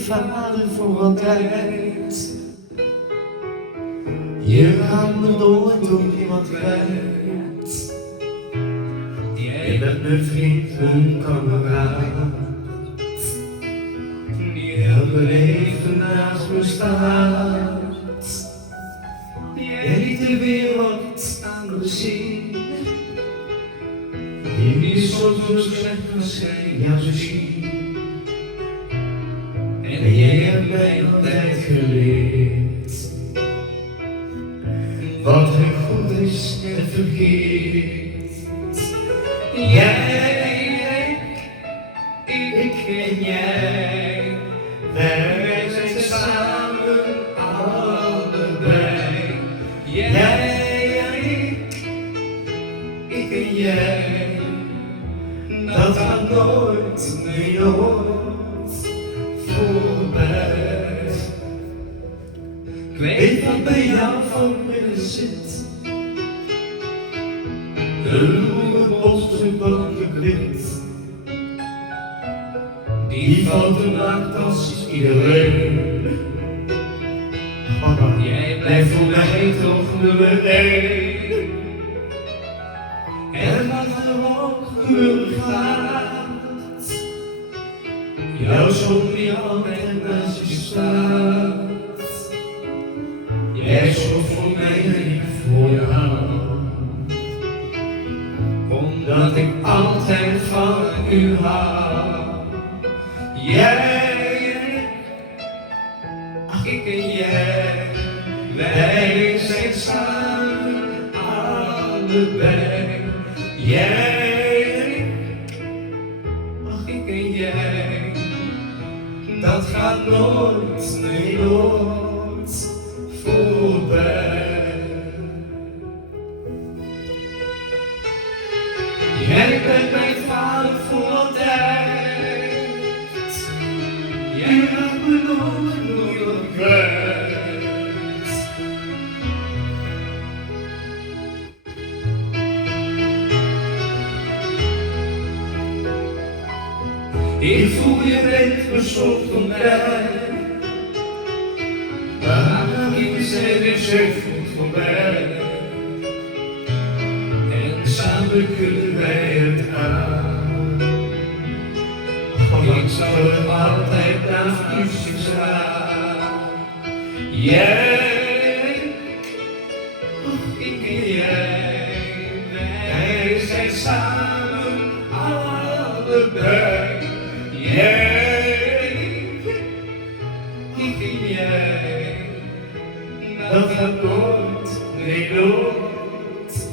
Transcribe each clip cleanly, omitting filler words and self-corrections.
vader voor altijd. Je gaat me nooit door iemand kwijt. Jij bent mijn vriend, mijn kameraad, die heel mijn leven naast me staat. Jij liet de wereld anders zien, die soms zo slecht als zij jou zo zien. En jij hebt mij altijd geleerd wat er goed is en verkeerd. Jij, ik en jij, wij zijn samen allebei. Jij en ik en jij, dat gaat nooit, nee nooit voorbij. Ik weet wat bij jou van binnen zit, de bloemenbossenbanken wit, die foto maakt als iedereen. Mama, jij blijft voor mij toch nummer 1. En wat er ook gebeuren gaat, jouw zon die altijd naast je staat. Jij zorgt voor mij en ik voor jou, omdat ik altijd van u hou. Jij en ik en jij, wij zijn samen allebei. Jij en ik en jij, dat gaat nooit, nee nooit voorbij. Jij bent mijn vader voor altijd. Jij raakt me nooit kwijt. Ik voel je bent me soort ontbij, maar ik zijn weer zo goed voorbij. En samen kunnen wij het aan. Ik zal er altijd naast u staan. Jij, ik en jij, wij zijn samen allebei. Jij, ik en jij, dat gaat nooit, nee nooit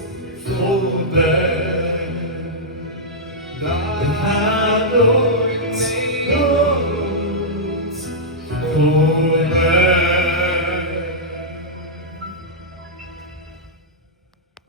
voorbij. Dat gaat nooit, nee nooit voorbij.